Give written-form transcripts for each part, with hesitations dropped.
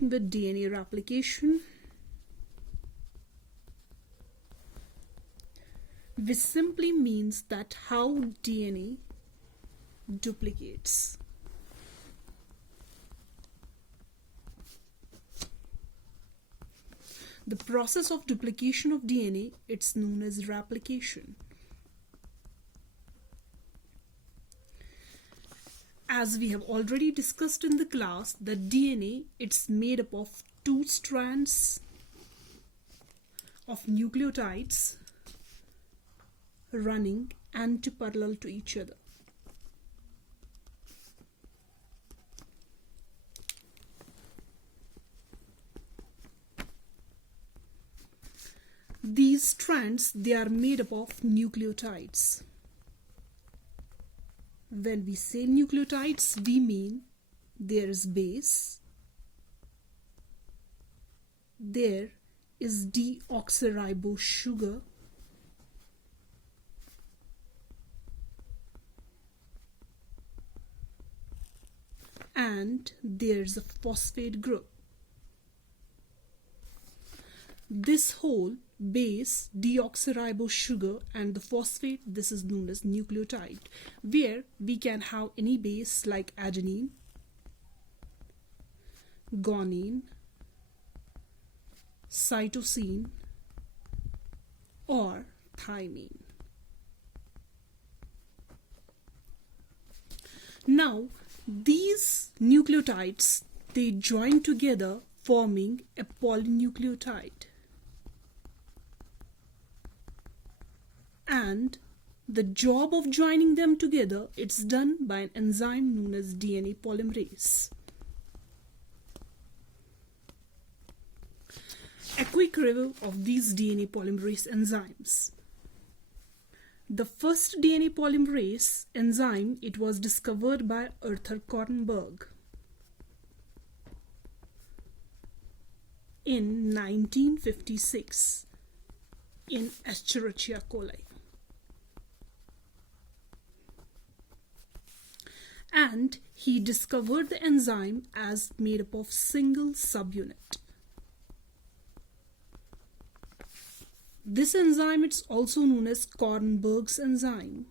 with DNA replication, which simply means that how DNA duplicates. The process of duplication of DNA, it's known as replication. As we have already discussed in the class, the DNA, it's made up of two strands of nucleotides running anti-parallel to each other. These strands, they are made up of nucleotides. When we say nucleotides, we mean there is base, there is deoxyribose sugar, and there's a phosphate group. This whole base, deoxyribose sugar, and the phosphate, this is known as nucleotide, where we can have any base like adenine, guanine, cytosine, or thymine. Now, these nucleotides, they join together forming a polynucleotide. And the job of joining them together, it's done by an enzyme known as DNA polymerase. A quick review of these DNA polymerase enzymes. The first DNA polymerase enzyme, it was discovered by Arthur Kornberg in 1956 in Escherichia coli. And he discovered the enzyme as made up of single subunit. This enzyme, it's also known as Kornberg's enzyme.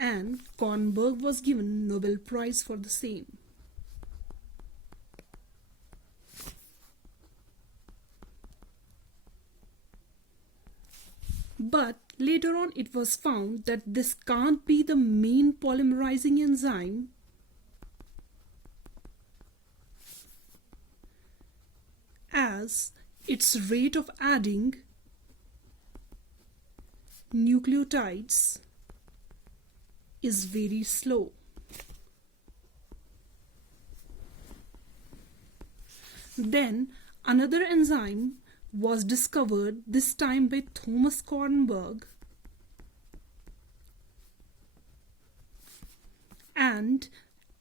And Kornberg was given Nobel Prize for the same. But later on it was found that this can't be the main polymerizing enzyme, as its rate of adding nucleotides is very slow. Then another enzyme was discovered, this time by Thomas Kornberg, and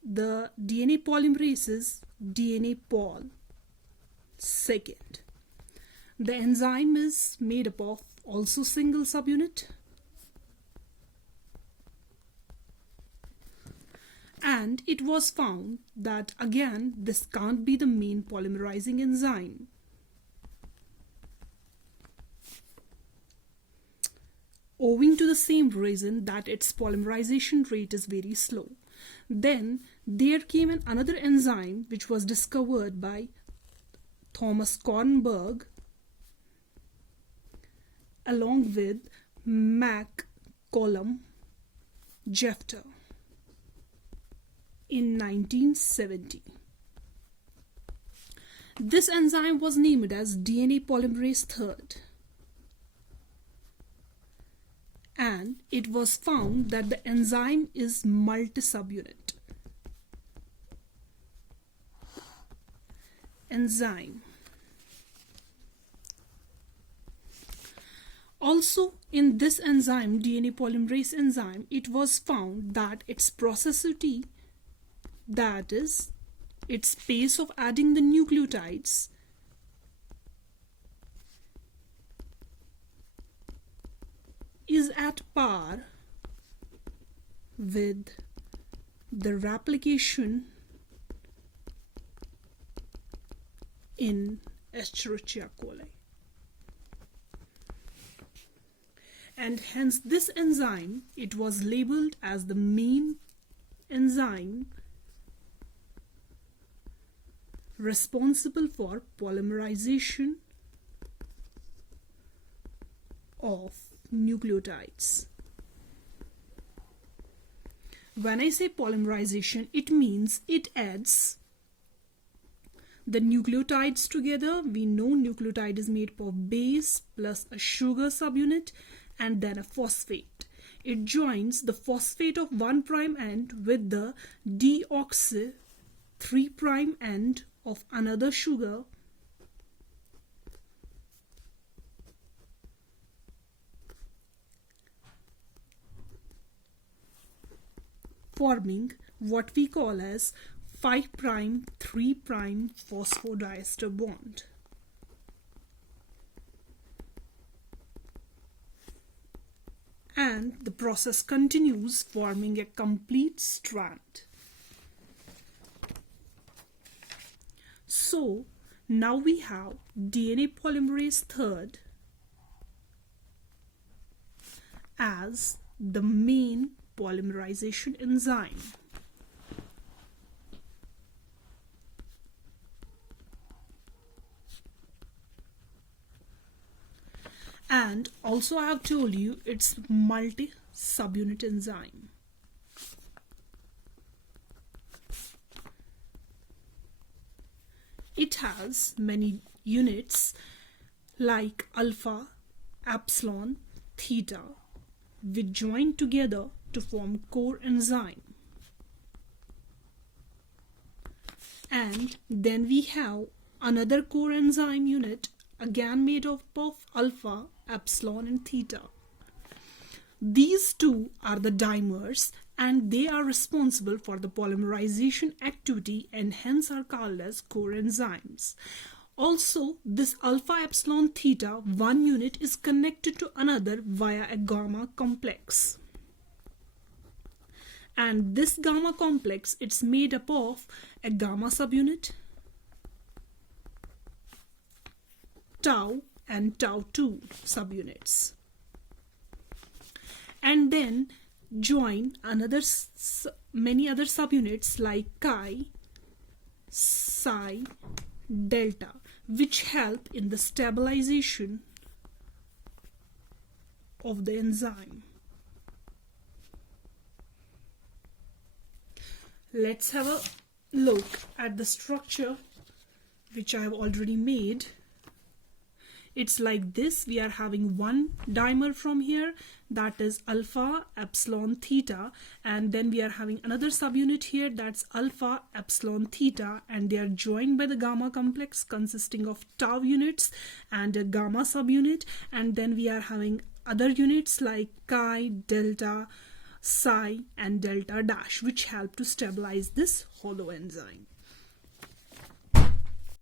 the DNA polymerases DNA Pol second. The enzyme is made up of also single subunit, and it was found that again this can't be the main polymerizing enzyme. Owing to the same reason that its polymerization rate is very slow. Then there came another enzyme which was discovered by Thomas Kornberg along with McCollum Jeffter in 1970. This enzyme was named as DNA polymerase III. And it was found that the enzyme is multi-subunit. Enzyme. Also in this enzyme, DNA polymerase enzyme, it was found that its processivity, that is, its pace of adding the nucleotides, is at par with the replication in Escherichia coli. And hence this enzyme, it was labeled as the main enzyme responsible for polymerization of nucleotides. When I say polymerization, it means it adds the nucleotides together. We know nucleotide is made up of base plus a sugar subunit and then a phosphate. It joins the phosphate of 1' end with the deoxy 3' end of another sugar, forming what we call as 5' 3' phosphodiester bond. And the process continues, forming a complete strand. So now we have DNA polymerase III as the main polymerization enzyme. And also I have told you it's multi-subunit enzyme. It has many units like alpha, epsilon, theta, which join together to form core enzyme. And then we have another core enzyme unit again made up of alpha, epsilon and theta. These two are the dimers and they are responsible for the polymerization activity and hence are called as core enzymes. Also, this alpha, epsilon, theta, one unit is connected to another via a gamma complex. And this gamma complex, it's made up of a gamma subunit, tau and tau2 subunits, and then join many other subunits like chi, psi, delta, which help in the stabilization of the enzyme. Let's have a look at the structure which I have already made. It's like this. We are having one dimer from here, that is alpha, epsilon, theta, and then we are having another subunit here, that's alpha, epsilon, theta, and they are joined by the gamma complex consisting of tau units and a gamma subunit, and then we are having other units like chi, delta, psi and delta dash, which help to stabilize this holoenzyme.